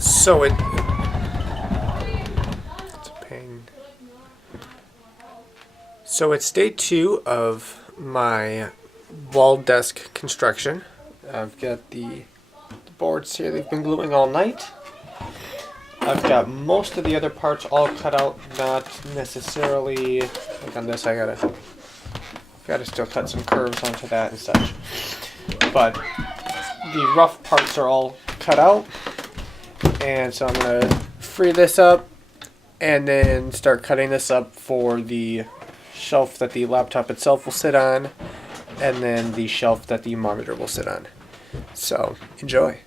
So it's a pain. So it's day 2 of my wall desk construction. I've got the boards here. They've been gluing all night. I've got most of the other parts all cut out. Not necessarily like on this. I gotta still cut some curves onto that and such. But the rough parts are all cut out. And so I'm going to free this up and then start cutting this up for the shelf that the laptop itself will sit on and then the shelf that the monitor will sit on. So, enjoy.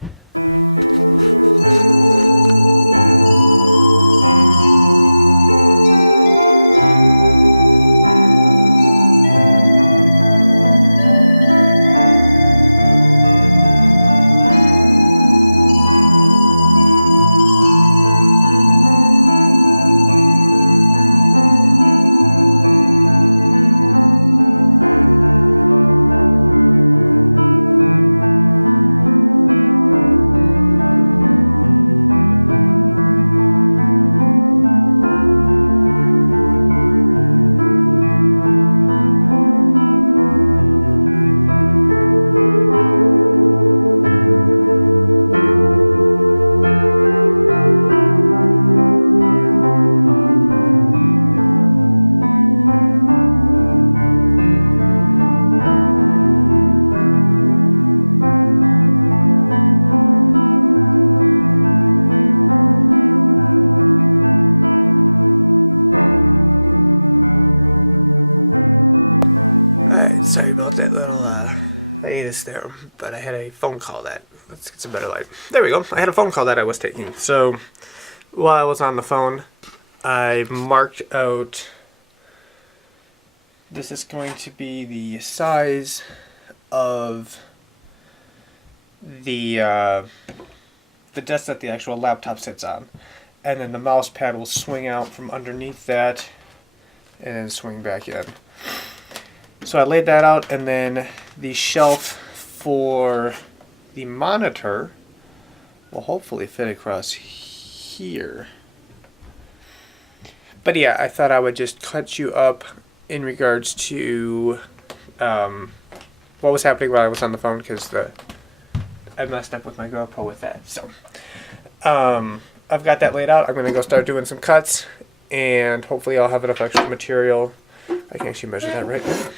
There, but I had a phone call that, let's get some better light. There we go. I had a phone call that I was taking. So while I was on the phone, I marked out, this is going to be the size of the desk that the actual laptop sits on. And then the mouse pad will swing out from underneath that and then swing back in. So I laid that out, and then the shelf for the monitor will hopefully fit across here. But yeah, I thought I would just cut you up in regards to what was happening while I was on the phone, because I messed up with my GoPro with that. So I've got that laid out. I'm going to go start doing some cuts, and hopefully I'll have enough extra material. I can actually measure that right now.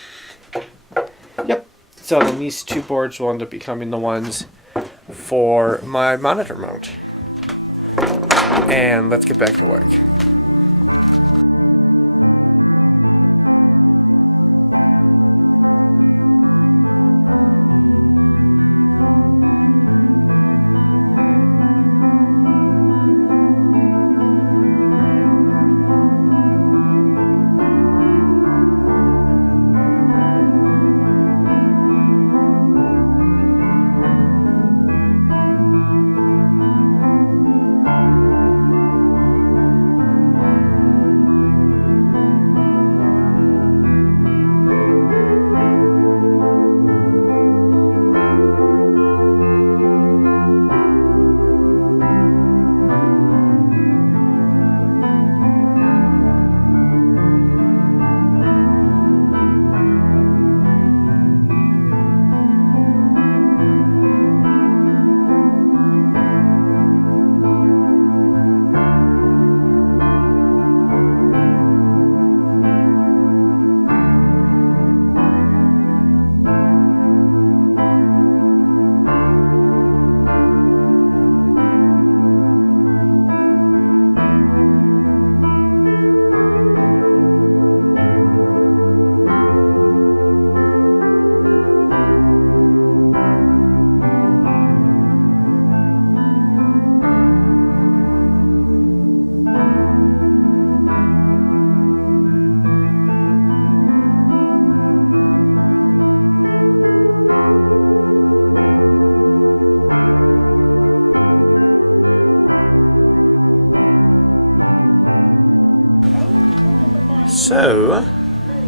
Yep. So then these 2 boards will end up becoming the ones for my monitor mount. And let's get back to work.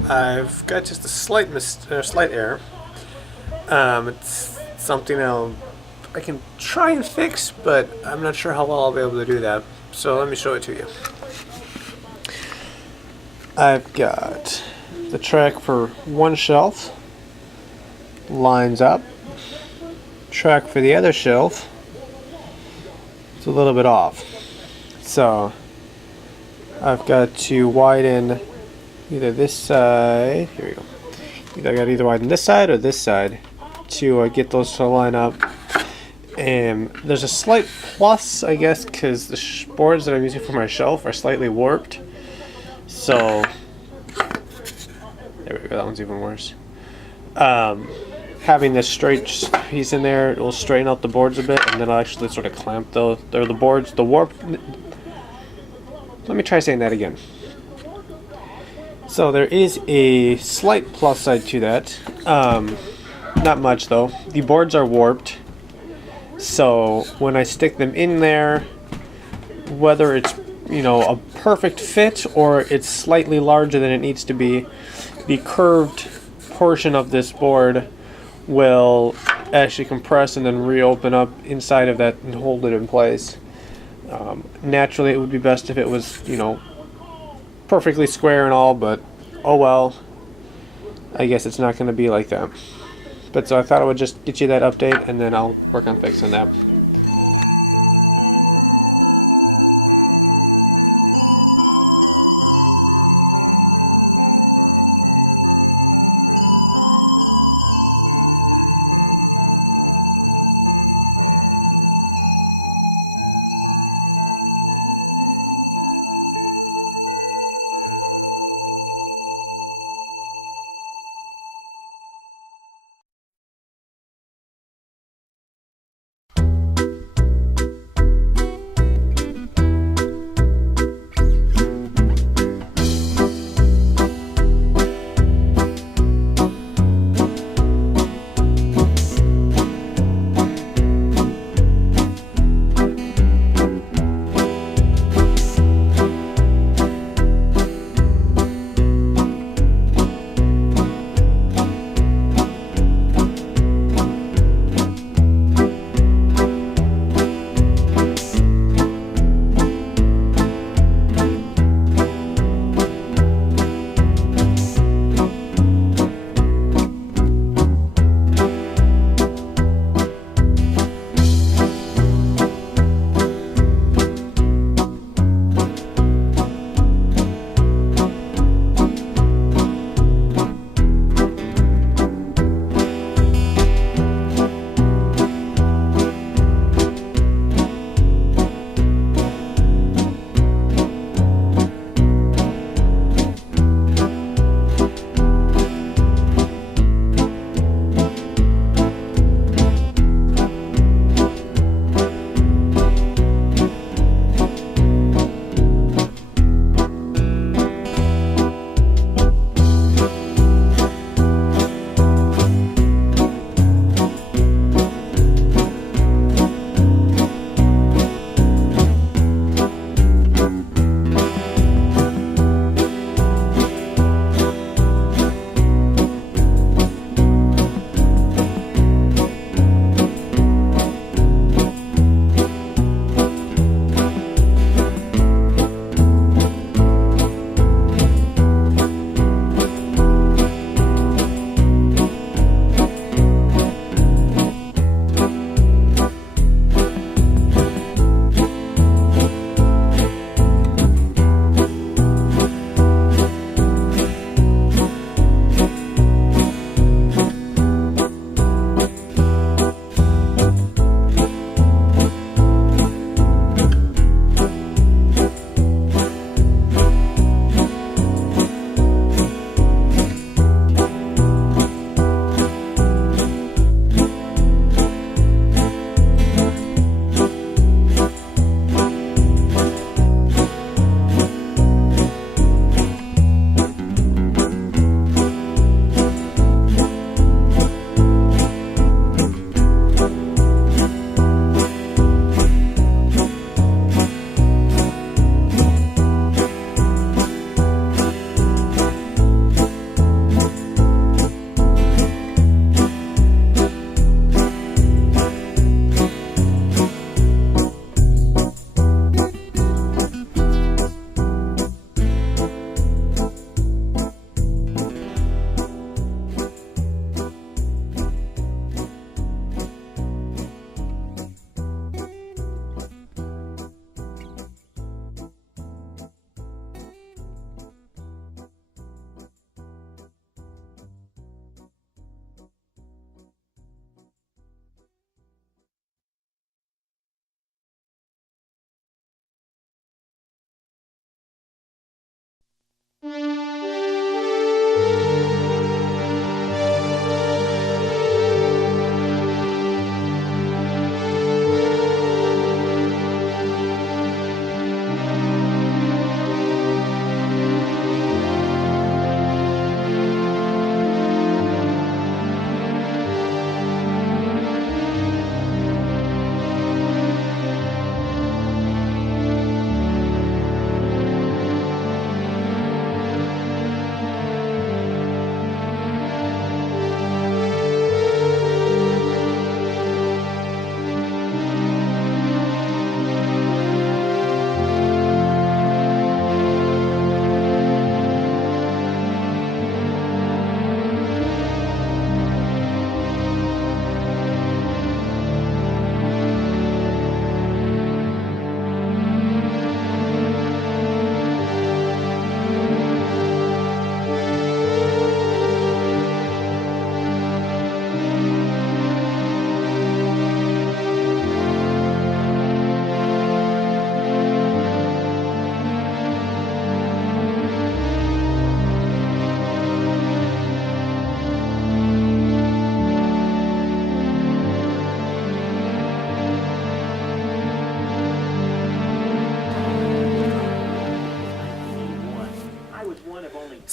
I've got just a slight error. It's something I can try and fix, but I'm not sure how well I'll be able to do that. So let me show it to you. I've got the track for one shelf lines up. Track for the other shelf, it's a little bit off. So I've got to widen either this side, here we go. I got to either widen this side or this side to get those to line up. And there's a slight plus, I guess, because the boards that I'm using for my shelf are slightly warped. So there we go, that one's even worse. Having this straight piece in there, it will straighten out the boards a bit, and then I'll actually sort of clamp the boards, the warp. Let me try saying that again. So there is a slight plus side to that. Not much though. The boards are warped, so when I stick them in there, whether it's a perfect fit or it's slightly larger than it needs to be, the curved portion of this board will actually compress and then reopen up inside of that and hold it in place. Naturally, it would be best if it was, perfectly square and all, but oh well. I guess it's not going to be like that. But so I thought I would just get you that update, and then I'll work on fixing that.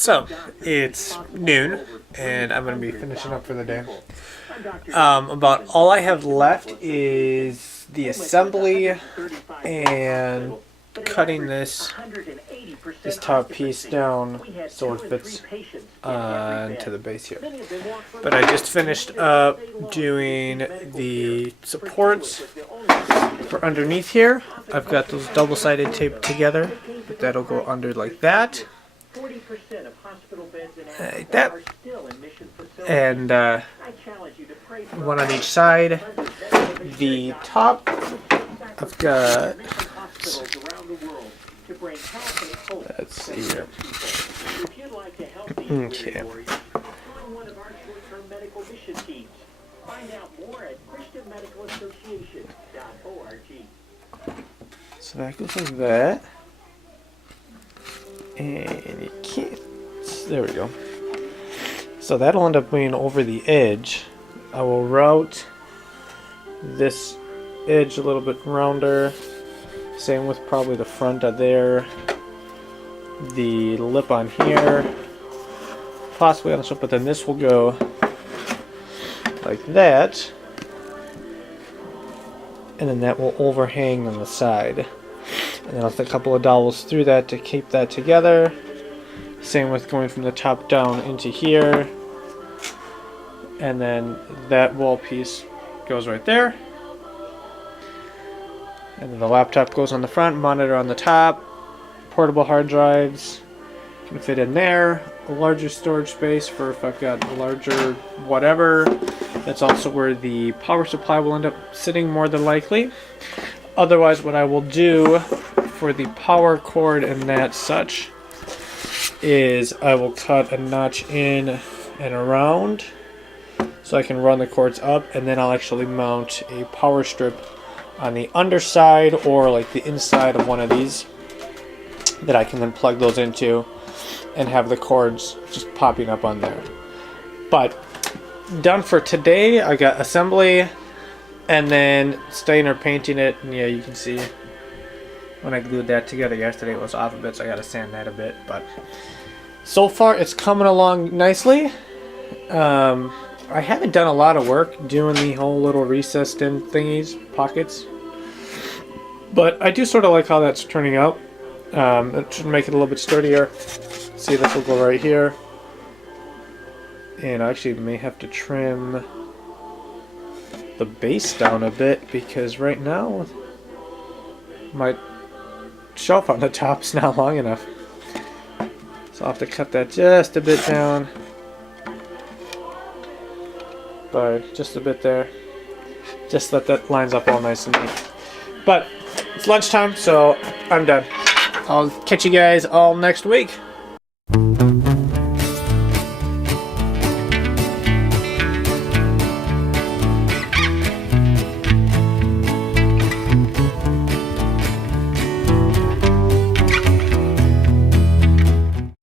So, it's noon, and I'm going to be finishing up for the day. About all I have left is the assembly and cutting this top piece down so it fits onto the base here. But I just finished up doing the supports for underneath here. I've got those double-sided taped together, but that'll go under like that. Like that. And one on each side. The top, I've got, let's see here. Okay. So that goes like that. And you can't, there we go. So that'll end up being over the edge. I will route this edge a little bit rounder. Same with probably the front of there. The lip on here. Possibly on the top, but then this will go like that. And then that will overhang on the side. And then I'll put a couple of dowels through that to keep that together. Same with going from the top down into here. And then that wall piece goes right there. And then the laptop goes on the front, monitor on the top. Portable hard drives can fit in there. A larger storage space for if I've got a larger whatever. That's also where the power supply will end up sitting more than likely. Otherwise, what I will do for the power cord and that such is I will cut a notch in and around so I can run the cords up, and then I'll actually mount a power strip on the underside or like the inside of one of these that I can then plug those into and have the cords just popping up on there. But done for today. I got assembly and then staining or painting it, and yeah, you can see when I glued that together yesterday it was off a bit, so I gotta sand that a bit, but so far it's coming along nicely. I haven't done a lot of work doing the whole little recessed in thingies, pockets, but I do sort of like how that's turning out. It should make it a little bit sturdier. See, this will go right here. And I actually may have to trim the base down a bit because right now my shelf on the top is not long enough. So I'll have to cut that just a bit down. But just a bit there. Just let that lines up all nice and neat. But it's lunchtime, so I'm done. I'll catch you guys all next week.